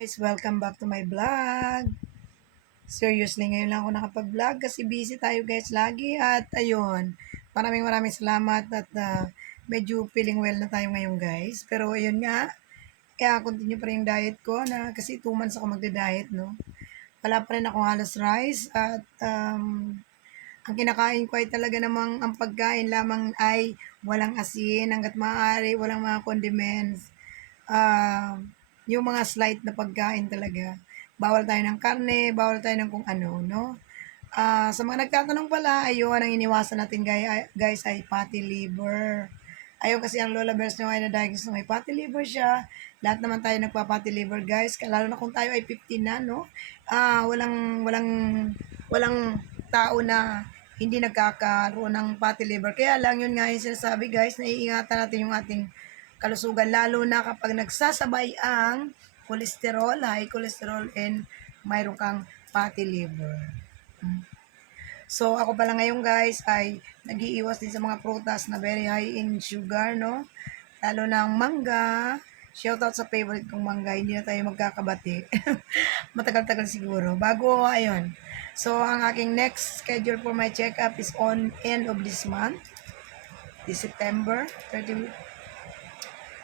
guys, welcome back to my vlog. Seriously, ngayon lang ako nakapag-vlog kasi busy tayo guys lagi at ayun, maraming maraming salamat at ah, medyo feeling well na tayo ngayon guys. Pero ayun nga, kaya continue pa rin yung diet ko na kasi 2 months ako magda-diet no. Wala pa rin ako halos rice at um, ang kinakain ko ay talaga namang ang pagkain lamang ay walang asin hanggat maaari, walang mga condiments. Ah, yung mga slight na pagkain talaga. Bawal tayo ng karne, bawal tayo ng kung ano, no? Ah, sa mga nagtatanong pala, ayun, ang iniwasan natin guys, guys ay fatty liver. Ayun kasi ang Lola Bears nyo ay na-diagnose na may fatty liver siya. Lahat naman tayo nagpa-fatty liver guys. Lalo na kung tayo ay 15 na, no? Ah, walang, walang, walang tao na hindi nagkakaroon ng fatty liver. Kaya lang yun nga yung sinasabi guys, naiingatan natin yung ating kalusugan lalo na kapag nagsasabay ang cholesterol, high cholesterol and mayroon kang fatty liver. Mm. So ako pala ngayon guys ay nag-iiwas din sa mga prutas na very high in sugar, no? Lalo na ang mangga. Shout out sa favorite kong mangga, hindi na tayo magkakabati. Matagal-tagal siguro. Bago, ayun. So, ang aking next schedule for my check-up is on end of this month. This September, 30,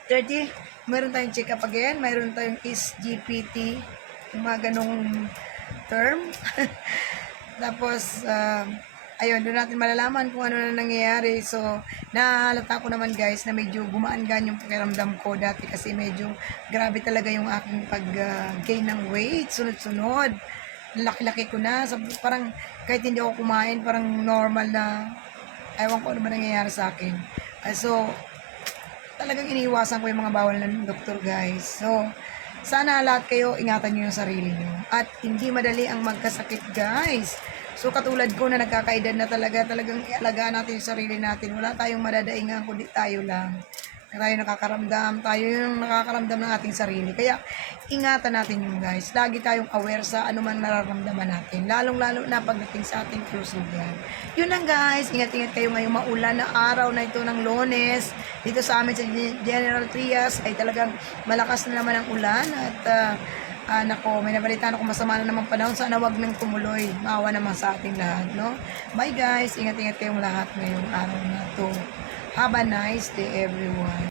30, mayroon tayong check-up again, mayroon tayong SGPT, yung mga ganong term. Tapos, um, ayun, doon natin malalaman kung ano na nangyayari. So, nahalata ko naman guys na medyo gumaan-gaan yung pakiramdam ko dati kasi medyo grabe talaga yung aking pag-gain ng weight, sunod-sunod. Laki-laki ko na. So, parang kahit hindi ako kumain, parang normal na, ewan ko ano ba nangyayari sa akin. Ah, so, talagang iniiwasan ko yung mga bawal ng doktor guys. So, sana lahat kayo ingatan nyo yung sarili nyo. At hindi madali ang magkasakit guys. So katulad ko na nagkakaedad na talaga, talagang ialagaan natin yung sarili natin. Wala tayong madadaingan kundi tayo lang. Tayo nakakaramdam, tayo yung nakakaramdam ng ating sarili. Kaya ingatan natin yung guys. Lagi tayong aware sa anuman nararamdaman natin. Lalong-lalo na pagdating sa ating kalusugan. Yun lang guys. Ingat-ingat kayo ngayong maulan na araw na ito ng lones. Dito sa amin sa General Trias ay talagang malakas na naman ang ulan. At uh, ah, nako, may nabalitaan ako masama na naman panahon. Sana wag nang tumuloy. Maawa naman sa ating lahat, no? Bye guys. Ingat-ingat kayong lahat ngayong araw na to. Have a nice day everyone.